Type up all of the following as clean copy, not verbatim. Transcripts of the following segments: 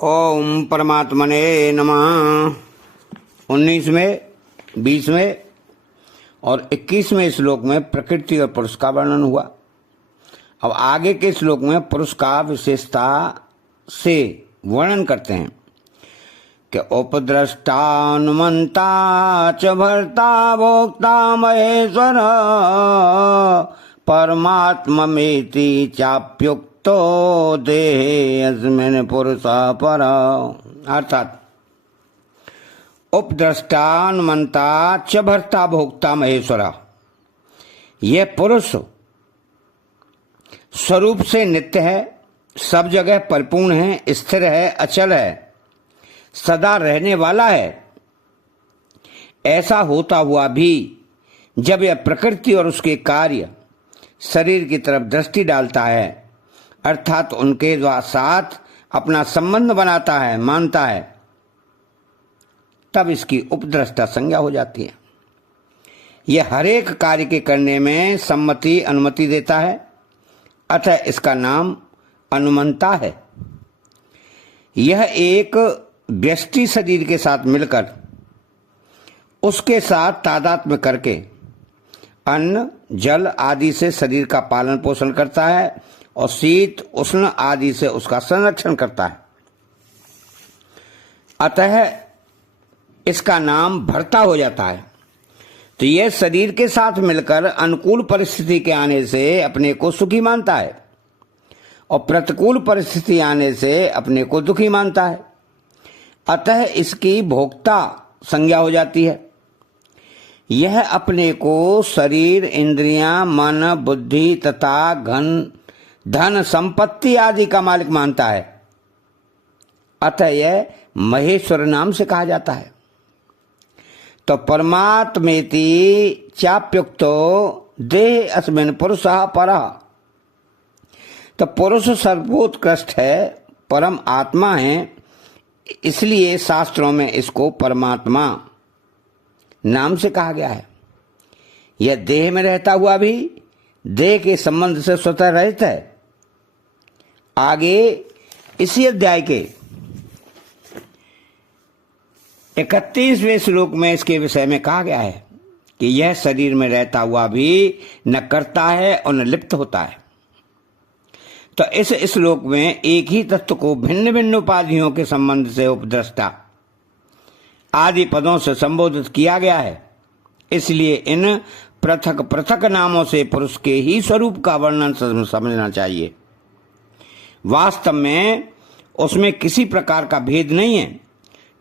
ओम परमात्मने नमः। 19वें, 20वें और 21वें श्लोक में प्रकृति और पुरुष का वर्णन हुआ। अब आगे के श्लोक में पुरुष का विशेषता से वर्णन करते हैं कि उपद्रष्टानुमंता च भर्ता भोक्ता महेश्वर परमात्ममेति चाप्युक्तो देहे अस्मिन् पुरुषः पर। अर्थात उपद्रष्टानुमंता च भर्ता भोक्ता महेश्वर, यह पुरुष स्वरूप से नित्य है, सब जगह परिपूर्ण है, स्थिर है, अचल है, सदा रहने वाला है। ऐसा होता हुआ भी जब यह प्रकृति और उसके कार्य शरीर की तरफ दृष्टि डालता है, अर्थात उनके साथ अपना संबंध बनाता है, मानता है, तब इसकी उपद्रष्टा संज्ञा हो जाती है। यह हरेक कार्य के करने में सम्मति अनुमति देता है, अतः इसका नाम अनुमंता है। यह एक व्यष्टि शरीर के साथ मिलकर उसके साथ तादात्म्य करके अन्न जल आदि से शरीर का पालन पोषण करता है और शीत उष्ण आदि से उसका संरक्षण करता है। अतः इसका नाम भर्ता हो जाता है। तो यह शरीर के साथ मिलकर अनुकूल परिस्थिति के आने से अपने को सुखी मानता है और प्रतिकूल परिस्थिति आने से अपने को दुखी मानता है। अतः इसकी भोक्ता संज्ञा हो जाती है। यह अपने को शरीर इंद्रियां मन बुद्धि तथा धन संपत्ति आदि का मालिक मानता है। अतः यह महेश्वर नाम से कहा जाता है। तो परमात्मेति चाप्युक्तो देह अस्मिन् पुरुषः परः, तो पुरुष सर्वोत्कृष्ट है, परम आत्मा है, इसलिए शास्त्रों में इसको परमात्मा नाम से कहा गया है। यह देह में रहता हुआ भी देह के संबंध से स्वतः रहित है। आगे इसी अध्याय के 31वें श्लोक में इसके विषय में कहा गया है कि यह शरीर में रहता हुआ भी न करता है और न लिप्त होता है। तो इस श्लोक में एक ही तत्व को भिन्न भिन्न उपाधियों के संबंध से उपद्रष्टा आदि पदों से संबोधित किया गया है। इसलिए इन पृथक पृथक नामों से पुरुष के ही स्वरूप का वर्णन समझना चाहिए। वास्तव में उसमें किसी प्रकार का भेद नहीं है।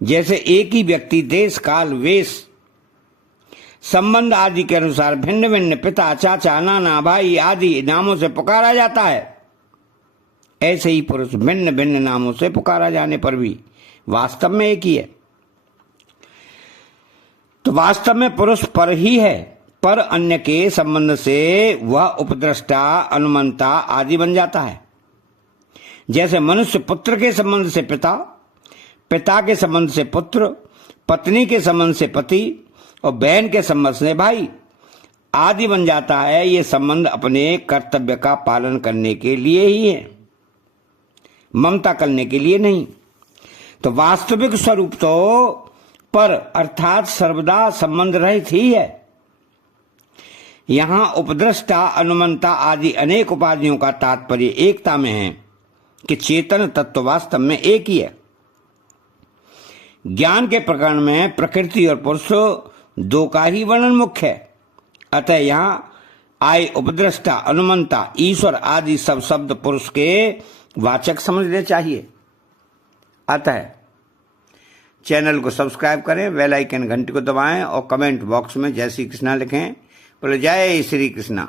जैसे एक ही व्यक्ति देश काल वेश संबंध आदि के अनुसार भिन्न भिन्न पिता चाचा नाना भाई आदि नामों से पुकारा जाता है, ऐसे ही पुरुष भिन्न भिन्न नामों से पुकारा जाने पर भी वास्तव में एक ही है। तो वास्तव में पुरुष पर ही है, पर अन्य के संबंध से वह उपद्रष्टा अनुमंता आदि बन जाता है। जैसे मनुष्य पुत्र के संबंध से पिता, पिता के संबंध से पुत्र, पत्नी के संबंध से पति और बहन के संबंध से भाई आदि बन जाता है। ये संबंध अपने कर्तव्य का पालन करने के लिए ही है, ममता करने के लिए नहीं। तो वास्तविक स्वरूप तो पर अर्थात सर्वदा संबंध रहित ही है। यहां उपद्रष्टा अनुमंता आदि अनेक उपाधियों का तात्पर्य एकता में है कि चेतन तत्व वास्तव में एक ही है। ज्ञान के प्रकरण में प्रकृति और पुरुष दो का ही वर्णन मुख्य है। अतः यहां आए उपद्रष्टा अनुमंता ईश्वर आदि सब शब्द पुरुष के वाचक समझने चाहिए। अतः चैनल को सब्सक्राइब करें, बेल आइकन घंटी को दबाएं और कमेंट बॉक्स में जय श्री कृष्णा लिखें। बोले जय श्री कृष्णा।